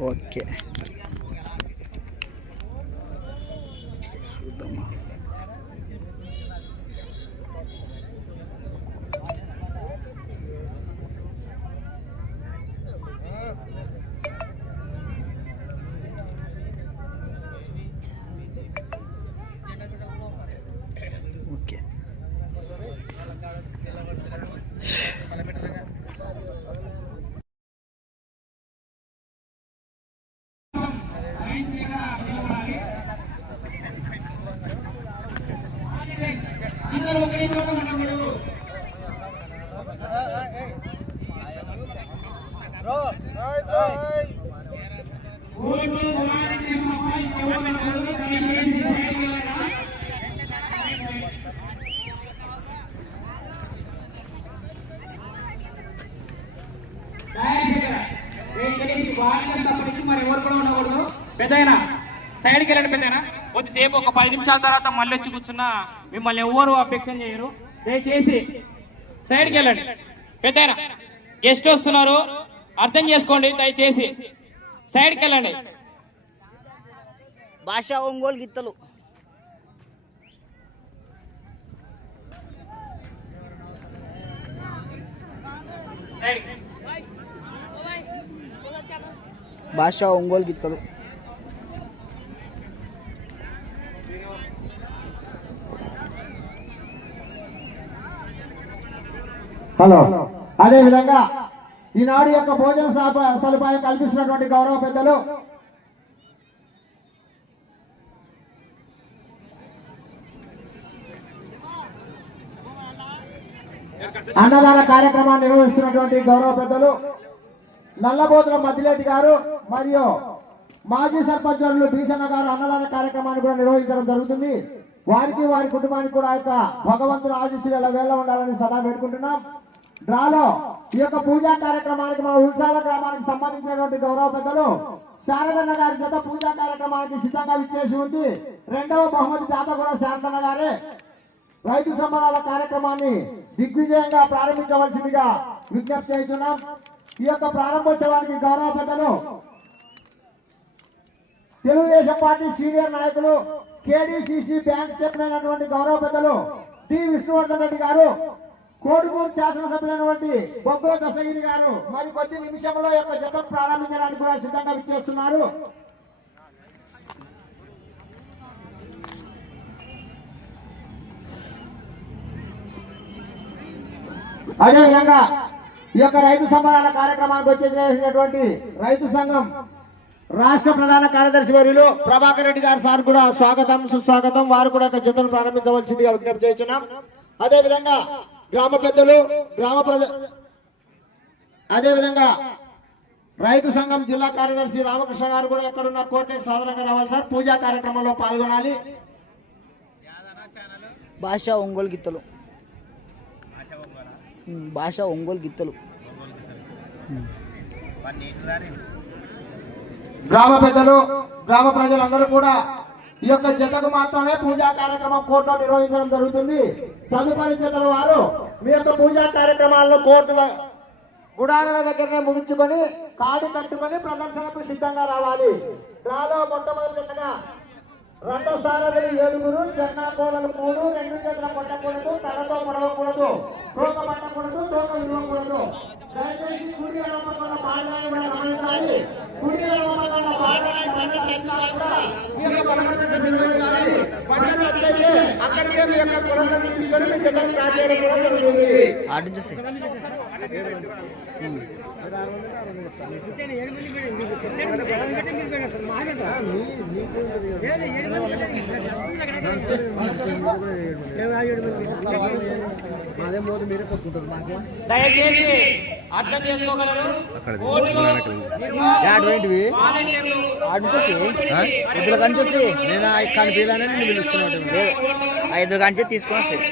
Okay ಸುತ್ತಮ್ಮ మరి ఎవరు కూడా ఉండకూడదు. పెద్దయినా సైడ్కి వెళ్ళండి పెద్దయినా. కొద్దిసేపు ఒక పది నిమిషాల తర్వాత మళ్ళీ వచ్చి కూర్చున్నా మిమ్మల్ని ఎవరు అపేక్ష చేయరు. దయచేసి సైడ్కి వెళ్ళండి. పెద్దయినా గెస్ట్ వస్తున్నారు. అర్థం చేసుకోండి దయచేసి. సైడ్కి వెళ్ళండి. భాష ఒంగోలు గిత్తలు. సైడ్ భాష ఒంగోలు గిత్తలు. హలో. అదే విధంగా ఈనాడు యొక్క భోజన సదుపాయం కల్పిస్తున్నటువంటి గౌరవ పెద్దలు. అన్నదాన కార్యక్రమాన్ని నిర్వహిస్తున్నటువంటి గౌరవ పెద్దలు. నల్లబోతుల మద్దిరెడ్డి గారు మరియు మాజీ సర్పంచ్ వర్యులు బీసన్న గారు అన్నదాన కార్యక్రమాన్ని కూడా నిర్వహించడం జరుగుతుంది. వారికి వారి కుటుంబానికి కూడా యొక్క భగవంతుడు ఆశీస్సులు వేళ ఉండాలని సదా పెట్టుకుంటున్నాం డ్రాలో ఈ యొక్క పూజా కార్యక్రమానికి మా ఉల్సాల గ్రామానికి సంబంధించినటువంటి గౌరవ పెద్దలు శారదన్న గారి జత పూజా కార్యక్రమానికి సిద్ధంగా విచ్చేసి ఉంది. రెండవ బహుమతి జాత కూడా శారదన్న గారే. రైతు సంబరాల కార్యక్రమాన్ని దిగ్విజయంగా ప్రారంభించవలసిందిగా విజ్ఞప్తి చేస్తున్నాం. ఈ యొక్క ప్రారంభోత్సవానికి గౌరవ పెద్దలు తెలుగుదేశం పార్టీ సీనియర్ నాయకులు కేడీసీసీ బ్యాంక్ చైర్మన్ అటువంటి గౌరవ పెద్దలు డి. విష్ణువర్ధన్ రెడ్డి గారు కోడుమూరు శాసనసభ్యులైనటువంటి బొగ్గుల దశగిరి గారు మరి కొద్ది నిమిషంలో యొక్క జతం ప్రారంభించడానికి కూడా సిద్ధంగా విచ్చేస్తున్నారు. అదేవిధంగా ఈ యొక్క రైతు సంబరాల కార్యక్రమానికి వచ్చేసినటువంటి రైతు సంఘం రాష్ట్ర ప్రధాన కార్యదర్శి వర్యులు ప్రభాకర్ రెడ్డి గారు సార్ కూడా స్వాగతం సుస్వాగతం. వారు కూడా ఒక జతను ప్రారంభించవలసిందిగా విజ్ఞప్తి చేస్తున్నాం. అదేవిధంగా గ్రామ పెద్దలు గ్రామ ప్రజ అదేవిధంగా రైతు సంఘం జిల్లా కార్యదర్శి రామకృష్ణ గారు కూడా ఎక్కడున్న కోటేకి సాధారణంగా రావాలి సార్. పూజా కార్యక్రమంలో పాల్గొనాలి. భాష ఒంగోలు గిత్తలు. భాష ఒంగోలు గిత్తలు. గ్రామ పెద్దలు గ్రామ ప్రజలందరూ కూడా ఈ యొక్క జతకు మాత్రమే పూజా కార్యక్రమం కోర్టులో నిర్వహించడం జరుగుతుంది. తదుపరి జతల వారు మీ యొక్క పూజా కార్యక్రమాల్లో కోర్టు గుడాల దగ్గరనే ముగించుకొని కాడి కట్టుకొని ప్రదర్శనకు సిద్ధంగా రావాలి. రాలో మొట్టమొదటి జతగా రెండో సారథులు ఏడుగురు చెన్నా కోడలు మూడు రెండు చేతుల కొట్టకూడదు తలతో పొడవకూడదు తోక పట్టకూడదు తోక ఇవ్వకూడదు దయచేసి కుడి ఎడమకున్న భాగాన్ని కూడా గమనించాలి. కుడి ఎడమకున్న భాగాన్ని గమనించాలి కూడా మీ యొక్క బలవంతం నిర్వహించాలి పట్టణం వచ్చేసి అక్కడికే మీ యొక్క కులంలో తీసుకొని మీ జతను స్టార్ట్ చేయడం కూడా జరుగుతుంది ఆడు చూసి. దయచేసి అర్థం చేసుకోగలరు. అటువంటివి అడిచేసి ఇద్దరు కనిచేసి నేను కనిపించాలని నేను పిలుస్తున్నాను. ఐదు కంచే తీసుకొని వస్తాయి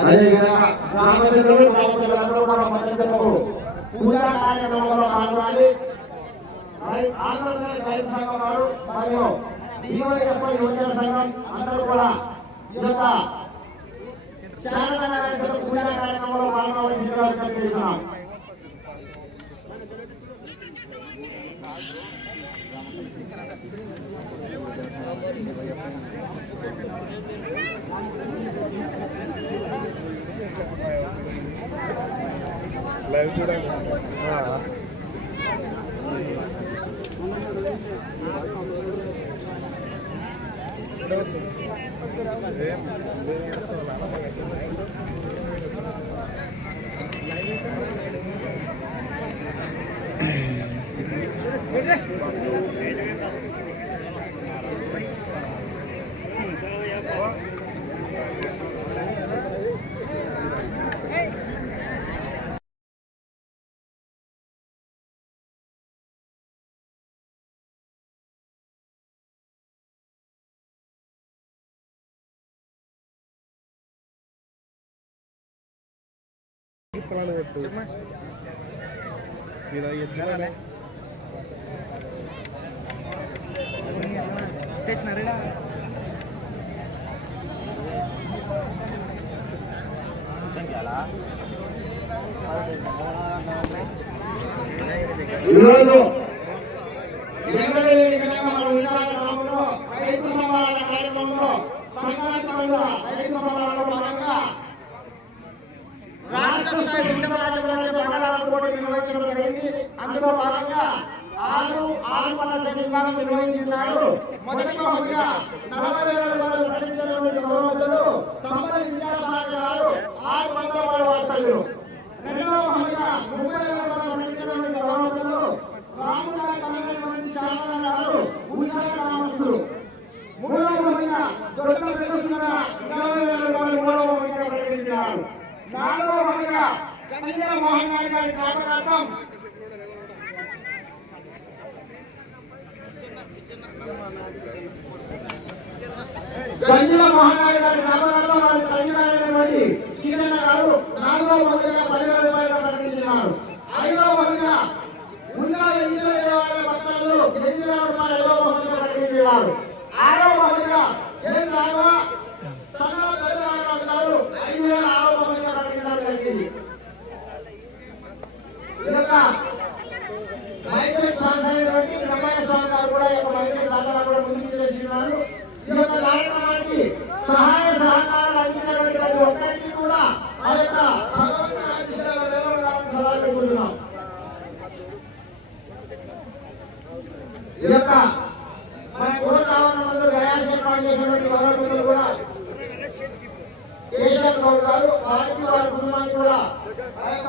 అదేవిధంగా గ్రామ ప్రజలు గ్రామ ప్రజలందరూ కూడా మద్దతు పూజా కార్యక్రమంలో పాల్గొనాలి. మరి ఆంధ్రప్రదేశ్ రైతు సంఘం వారు మరియు భీమవరప్ప యువజన సంఘం అందరూ కూడా ఈ యొక్క శారదనగర రైతుల పూజా కార్యక్రమంలో పాల్గొనవలసిందిగా తెలియజేస్తున్నాం. లైవ్ కూడా తెచ్చినారా ఈరోజు ఎమ్మెల్యే మన గ్రామంలో రైతు సమాధాన కార్యక్రమంలో సంక్రాంతి పండుగ రైతు సమాధానంలో భాగంగా రాష్ట్ర స్థాయి విశ్వరాజ్యంలో మండలాల నిర్వహించడం జరిగింది. అందులో భాగంగా ఆరు ఆరు పళ్ళ విభాగం నిర్వహించినారు మొదటి బహుమతిగా నలభై వేల రూపాయలు ప్రకటించినటువంటి గౌరవతులు తొంభై విద్యాసాగర్ గారు ఆరు వందల వాళ్ళ వార్తలు రెండవ బహుమతిగా ముప్పై వేల రూపాయలు ప్రకటించినటువంటి గౌరవతులు రాముల కమిటీ శాసన గారు మూడవ బహుమతిగా దొడ్డ ప్రదర్శన ఇరవై వేల రూపాయలు మూడవ బహుమతిగా ప్రకటించారు నాలుగో బహుమతిగా కందిల మోహన్ నాయుడు గారి కాకరాత్రం గంజిల మహానాయుడు గారి గ్రామాలలో వారి తండ్రి గారు నాలుగవ మందిగా పదివేల రూపాయలు ప్రకటించినారు. ఐదవ మందిగా ఉన్న ఎనిమిది వేల పట్టాలు ఎనిమిది వేల రూపాయలు ఐదవ మందిగా ప్రకటించినారు. ఆరవ మందిగా రాఘవ సన్న పెద్దరాజు గారు ఐదు వేల ఆరవ మందిగా ప్రకటించడం జరిగింది ఈ యొక్క మైసూర్ సాధించినటువంటి రంగయ్య స్వామి గారు కూడా ఈ యొక్క కూడా ముందుకు చేస్తున్నారు. ఈ యొక్క కార్యక్రమానికి సహాయ సహకారాలు అందించినటువంటి ప్రతి ఒక్కరికి కూడా ఆ యొక్క భగవంతుని ఆశీస్సులు సలహా పెట్టుకుంటున్నాం. ఈ యొక్క మన కూడా చేసినటువంటి భగవంతులు కూడా కేశవ్ గౌడ్ గారు వారికి వారి కుటుంబానికి కూడా ఆ యొక్క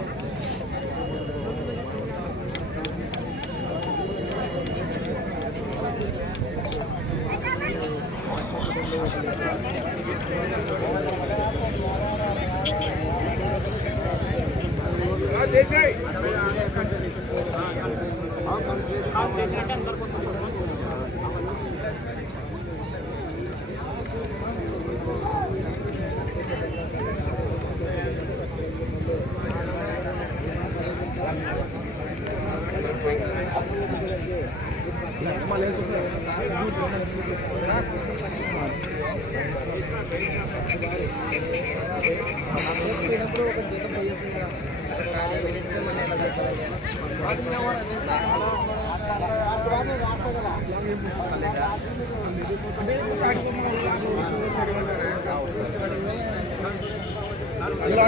కోసం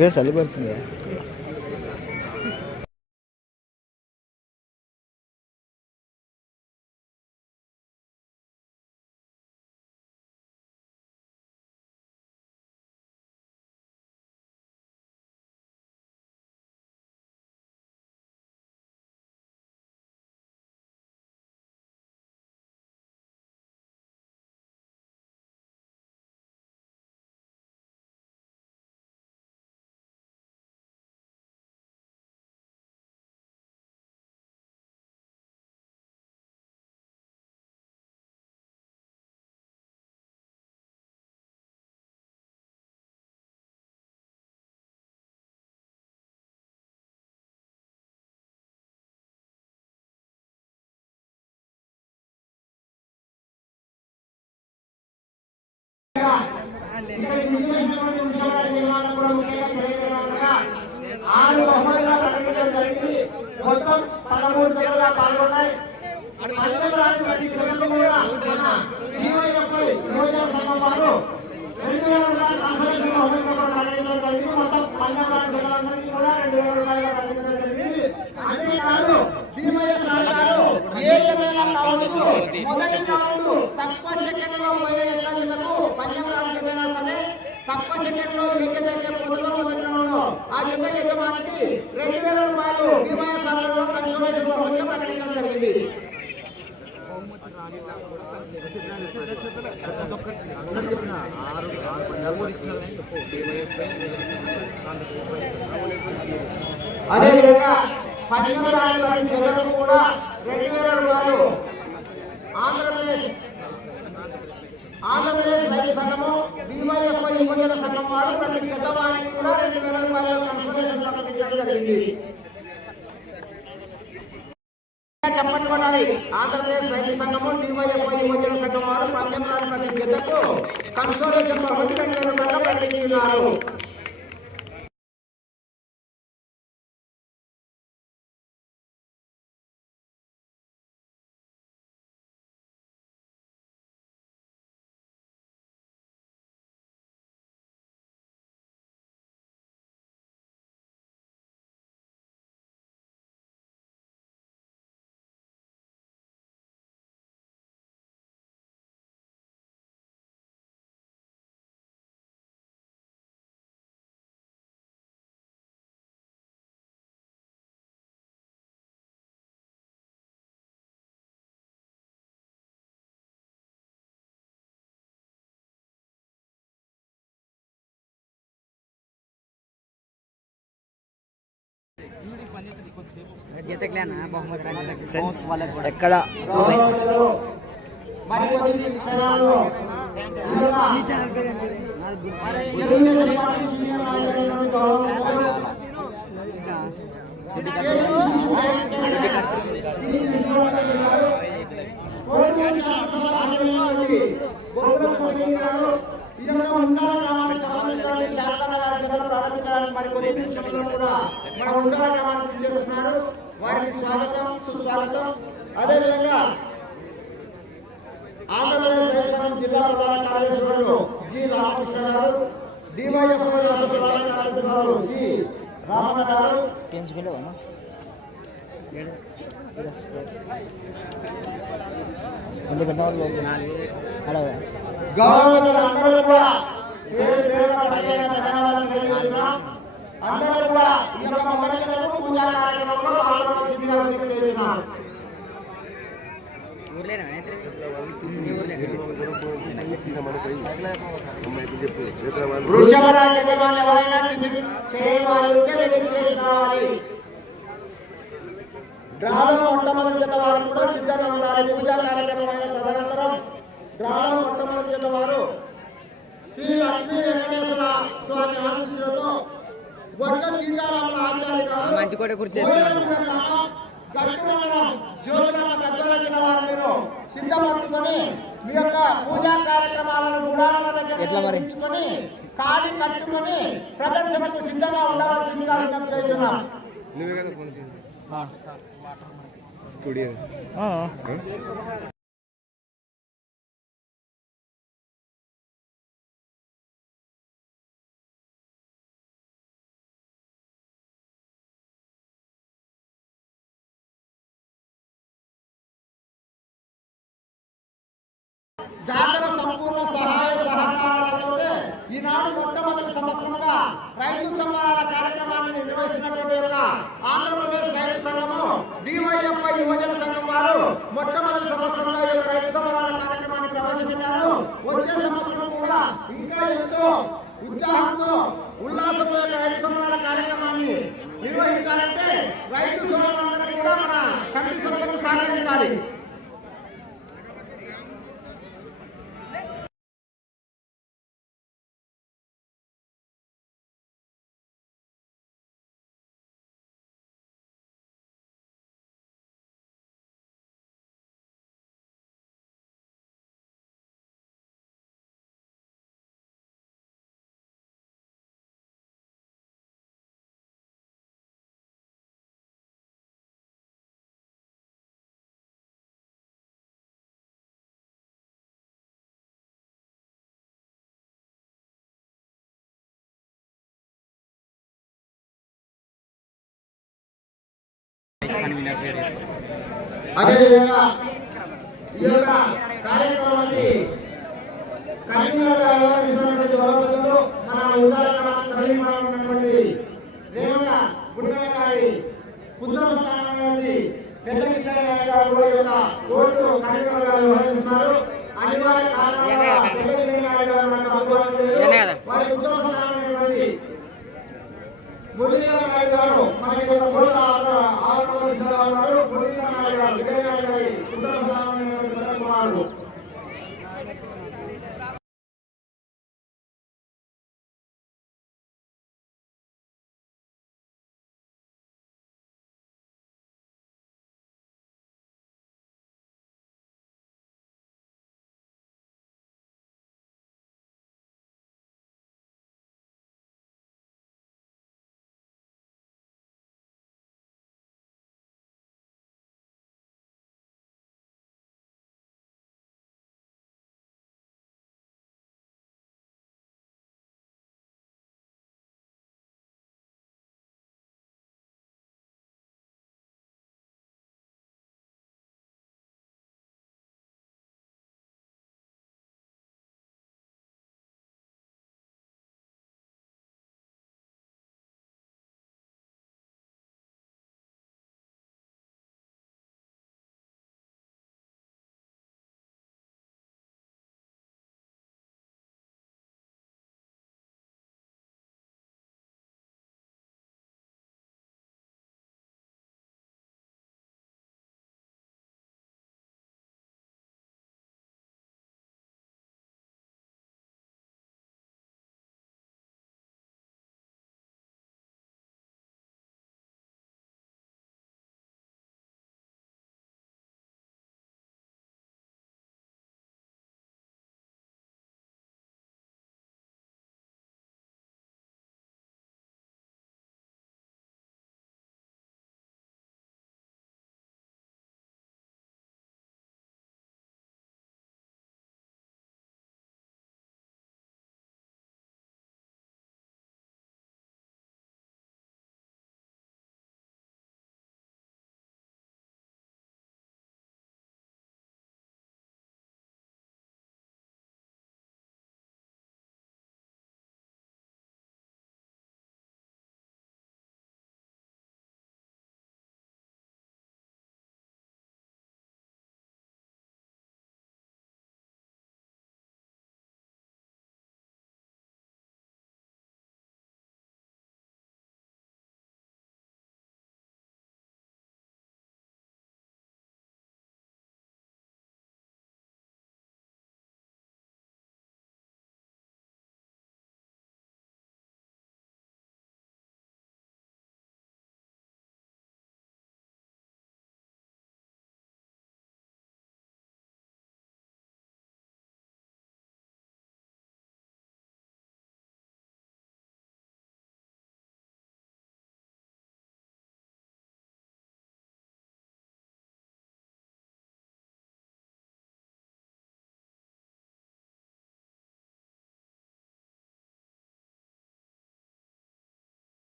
ఇవే చలి పడుతుంది ఇక్కడికి విచ్చేసినటువంటి ఉద్యోగాల నిర్మాణం కూడా ముఖ్యంగా ఆరు బహుమతులు ప్రకటించడం జరిగింది మొత్తం పదమూడు పాల్గొన్నాయి కూడా మన యువజన సంఘం వారు రెండు వేల రూపాయల బహుమతిగా కూడా ప్రకటించడం జరిగింది. మొత్తం పన్నెండు కూడా రెండు వేల రూపాయలు ప్రకటించడం జరిగింది అంతేకాదు సార్ గారు ఏ విధంగా కావచ్చు మొదటి రౌండ్ తక్కువ సెకండ్లో పోయే ఎన్నికలకు పంచమరాలు ఏదైనా సరే తక్కువ సెకండ్లో ఏకైతే పొద్దులో మొదటి రౌండ్లో ఆ జత యజమానికి రెండు వేల రూపాయలు భీమయ్య సార్ గారు కన్సోలేషన్ బహుమతిగా ప్రకటించడం జరిగింది అదేవిధంగా పదిహేను రాయబడిన జగన్ కూడా రెండు వేల రూపాయలు ఆంధ్రప్రదేశ్ ఆంధ్రప్రదేశ్ రైతు సంఘము బీమాయప్ప యువజన సంఘం వారు ప్రతి పెద్దవారికి కూడా రెండు వేల రూపాయల కన్సల్టేషన్ ప్రకటించడం జరిగింది చెప్పండి ఆంధ్రప్రదేశ్ రైతు సంఘము బీమాయప్ప యువజన సంఘం వారు పంతొమ్మిది ప్రతి జతకు కన్సల్టేషన్ బహుమతి రెండు వేల రూపాయలు ఫ్రెండ్స్ ఎక్కడ కోరుకుంటున్నాను ఈ యొక్క సంబంధించిన శారదా గారి జతలు ప్రారంభించడానికి మరి చేస్తున్నారు వారికి స్వాగతం సుస్వాగతం. అదేవిధంగా ఆంధ్రప్రదేశ్ జిల్లా ప్రధాన కార్యదర్శులు జి రామకృష్ణ గారు డివైఎఫ్ ప్రధాన కార్యదర్శులు జి రామన్న గౌరవంతులందరూ కూడా పేరు పేరున ప్రత్యేక ధన్యవాదాలు తెలియజేస్తున్నాం. అందరూ కూడా ఈ యొక్క పూజా కార్యక్రమంలో పాల్గొనవలసిందిగా విజ్ఞప్తి చేస్తున్నాం వృషభ రాజ యజమాని ఎవరైనా టిఫిన్ ఉంటే మీరు చేసి రావాలి డ్రాలో మొట్టమొదటి జత వారు కూడా సిద్ధంగా ఉండాలి. పూజా కార్యక్రమం తదనంతరం డ్రాలో జత వారు శ్రీ లక్ష్మీ వెంకటేశ్వర స్వామి ఆశీస్సులతో గొడ్డ సీతారాముల ఆచార్య గారు మంచి కూడా గుర్తు చేస్తున్నారు. గట్టుమండలం జ్యోతిరమ్మ పెద్దల కింద వారు మీరు సిద్ధపరచుకొని మీ యొక్క పూజా కార్యక్రమాలను గుడారాల దగ్గర కాడి కట్టుకొని ప్రదర్శనకు సిద్ధంగా ఉండవలసిందిగా విజ్ఞప్తి చేస్తున్నాం. దాతల సంపూర్ణ సహాయ సహకారాలతో ఈనాడు మొట్టమొదటి సంవత్సరంగా రైతు సమ్మానాల కార్యక్రమాన్ని నిర్వహిస్తున్నటువంటి యొక్క ఆంధ్రప్రదేశ్ రైతు సంఘము డివైఎఫ్ఐ యువజన సంఘం వారు మొట్టమొదటి సంవత్సరంలో ఈ యొక్క రైతు సమ్మానాల కార్యక్రమాన్ని ప్రవేశపెట్టారు. వచ్చే సంవత్సరం కూడా ఇంకా ఎంతో ఉత్సాహంతో ఉల్లాసంతో యొక్క రైతు సమ్మానాల కార్యక్రమాన్ని నిర్వహించాలంటే రైతు సోదరులందరూ కూడా మన కమిటీ సభకు సహకరించాలి. అదేవిధంగా ఈ యొక్క కార్యక్రమానికి కరీంనగర్ వ్యవహరిస్తున్నటువంటి గౌరవంతో మన ఉదాహరణకి కరీంనగర్ రేవణ గుండెల గారి పుత్ర పెద్ద గారు కూడా ఈ యొక్క కోర్టు కరీంనగర్ గారు అనివార్య కారణంగా పెద్ద మురళీధర నాయుడు గారు మనకి ఆంధ్ర ఆంధ్రప్రదేశ్ గారు మురళీధర నాయుడు గారు విజయనాయుడు